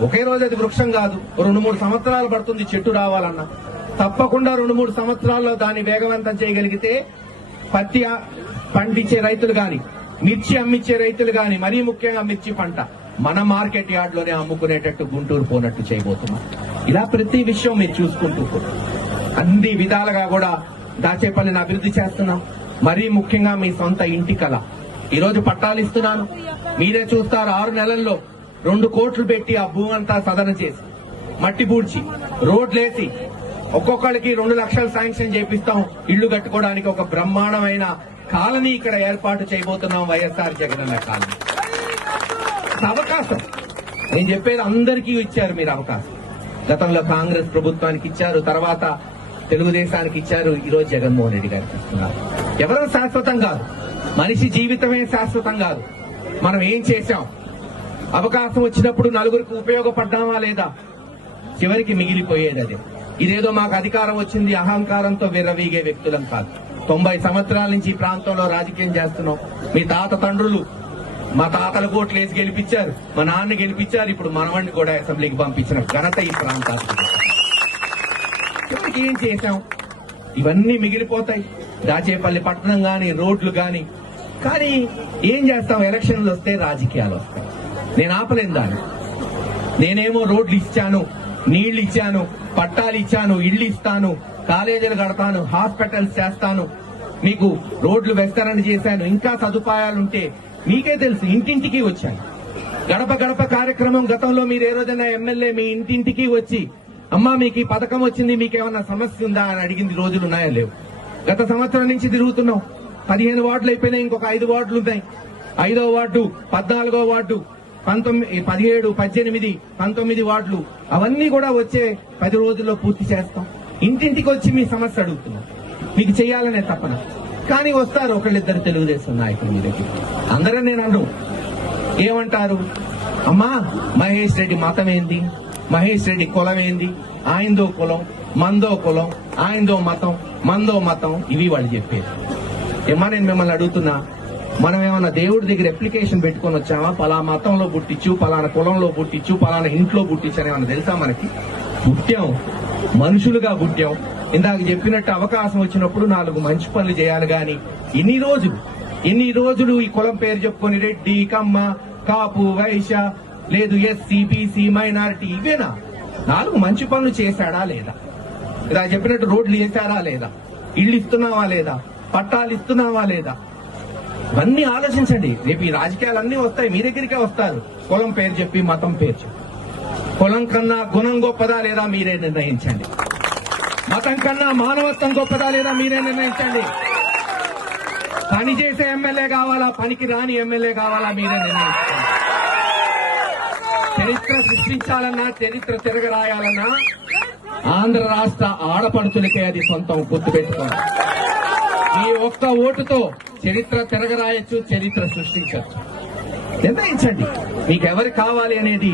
ఒకే రోజు అది వృక్షం కాదు. రెండు మూడు సంవత్సరాలు పడుతుంది చెట్టు రావాలన్నా. తప్పకుండా రెండు మూడు సంవత్సరాల్లో దాన్ని వేగవంతం చేయగలిగితే పత్తి పండించే రైతులు గాని మిర్చి అమ్మిచ్చే రైతులు గాని మరీ ముఖ్యంగా మిర్చి పంట మన మార్కెట్ యార్డ్లోనే అమ్ముకునేటట్టు గుంటూరు పోనట్టు చేయబోతున్నాం. ఇలా ప్రతి విషయం మీరు చూసుకుంటూ అన్ని విధాలుగా కూడా దాచేపల్లిని అభివృద్ధి చేస్తున్నాం. మరీ ముఖ్యంగా మీ సొంత ఇంటి కళ. ఈరోజు పట్టాలు ఇస్తున్నాను. మీరే చూస్తారు ఆరు నెలల్లో రెండు కోట్లు పెట్టి ఆ భూమి అంతా సదన చేసి మట్టి పూడ్చి రోడ్లేసి ఒక్కొక్కరికి రెండు లక్షలు శాంక్షన్ చేపిస్తాం ఇళ్ళు కట్టుకోవడానికి ఒక బ్రహ్మాండమైన కాలనీ ఇక్కడ ఏర్పాటు చేయబోతున్నాం వైఎస్ఆర్ జగనన్న కాలనీ. అవకాశం నేను చెప్పేది అందరికీ ఇచ్చారు మీరు అవకాశం. గతంలో కాంగ్రెస్ ప్రభుత్వానికి ఇచ్చారు తర్వాత తెలుగుదేశానికి ఇచ్చారు ఈ రోజు జగన్మోహన్ రెడ్డి గారికి ఇస్తున్నారు. ఎవరో శాశ్వతం కాదు. మనిషి జీవితమే శాశ్వతం కాదు. మనం ఏం చేశాం? అవకాశం వచ్చినప్పుడు నలుగురికి ఉపయోగపడ్డామా లేదా? చివరికి మిగిలిపోయేది అది. ఇదేదో మాకు అధికారం వచ్చింది అహంకారంతో విర్రవీగే వ్యక్తులం కాదు. తొంభై సంవత్సరాల నుంచి ఈ ప్రాంతంలో రాజకీయం చేస్తున్నాం. మీ తాత తండ్రులు మా తాతల కోట్లు వేసి గెలిపించారు మా నాన్న గెలిపించారు ఇప్పుడు మనవాడిని కూడా అసెంబ్లీకి పంపించిన ఘనత ఈ ప్రాంతానికి. ఏం చేశాం? ఇవన్నీ మిగిలిపోతాయి. దాచేపల్లి పట్టణం కానీ రోడ్లు కానీ కానీ ఏం చేస్తాం? ఎలక్షన్లు వస్తే రాజకీయాలు వస్తాయి. నేను ఆపలేను దాన్ని. నేనేమో రోడ్లు ఇచ్చాను నీళ్ళు ఇచ్చాను పట్టాలు ఇచ్చాను ఇళ్ళు ఇస్తాను కాలేజీలు కడతాను హాస్పిటల్స్ చేస్తాను మీకు రోడ్లు విస్తరణ చేశాను ఇంకా సదుపాయాలుంటే మీకే తెలుసు ఇంటింటికి వచ్చాను. గడప గడప కార్యక్రమం గతంలో మీరు ఏ రోజైనా ఎమ్మెల్యే మీ ఇంటింటికి వచ్చి అమ్మా మీకు ఈ పథకం వచ్చింది మీకేమన్నా సమస్య ఉందా? అని అడిగింది రోజులు ఉన్నాయా లేవు. గత సంవత్సరం నుంచి తిరుగుతున్నాం. పదిహేను వార్డులు అయిపోయినాయి ఇంకొక ఐదు వార్డులు ఉన్నాయి ఐదో వార్డు పద్నాలుగో వార్డు పంతొమ్మిది పదిహేడు పద్దెనిమిది పంతొమ్మిది వార్డులు అవన్నీ కూడా వచ్చే పది రోజుల్లో పూర్తి చేస్తాం. ఇంటింటికి వచ్చి మీ సమస్య అడుగుతున్నాం. మీకు చేయాలనే తప్పన కానీ వస్తారు ఒకళ్ళిద్దరు తెలుగుదేశం నాయకులు మీ దగ్గర అందరూ నేను అను ఏమంటారు? అమ్మా మహేష్ రెడ్డి మతం ఏంది? మహేష్ రెడ్డి కులం ఏంది? ఆయనదో కులం మందో కులం ఆయనదో మతం మందో మతం ఇవి వాళ్ళు చెప్పేది. ఏమా నేను మిమ్మల్ని అడుగుతున్నా మనం ఏమన్నా దేవుడి దగ్గర అప్లికేషన్ పెట్టుకొని వచ్చామా? పలా మతంలో పుట్టించు పలానా కులంలో పుట్టించు పలానా ఇంట్లో పుట్టించు అని ఏమన్నా తెలుసా మనకి? పుట్టాం. మనుషులుగా పుట్టాం. ఇందాక చెప్పినట్టు అవకాశం వచ్చినప్పుడు నాలుగు మంచి పనులు చేయాలి గాని ఇన్ని రోజులు ఇన్ని రోజులు ఈ కులం పేరు చెప్పుకొని రెడ్డి కమ్మ కాపు వైశ్య లేదు ఎస్సీ బీసీ మైనారిటీ ఇవేనా? నాలుగు మంచి పనులు చేశాడా లేదా? ఇలా చెప్పినట్టు రోడ్లు వేసారా లేదా? ఇళ్ళు ఇస్తున్నావా లేదా? పట్టాలు ఇస్తున్నావా లేదా? ఇవన్నీ ఆలోచించండి. రేపు ఈ రాజకీయాలన్నీ వస్తాయి. మీ దగ్గరికే వస్తారు. కులం పేరు చెప్పి మతం పేరు చెప్పి. కులం కన్నా గుణం గొప్పదా లేదా మీరే నిర్ణయించండి. మతం కన్నా మానవత్వం గొప్పదా లేదా మీరే నిర్ణయించండి. పని చేసే ఎమ్మెల్యే కావాలా పనికి రాని ఎమ్మెల్యే కావాలా మీరే నిర్ణయించండి చరిత్ర సృష్టించాలన్నా చరిత్ర తిరగరాయాలన్నా ఆంధ్ర రాష్ట్ర ఆడపడుచులకే అది సొంతం గుర్తుపెట్టుకోండి. ఈ ఒక్క ఓటుతో చరిత్ర తిరగరాయచ్చు చరిత్ర సృష్టించచ్చు. నిర్ణయించండి. మీకు ఎవరు కావాలి అనేది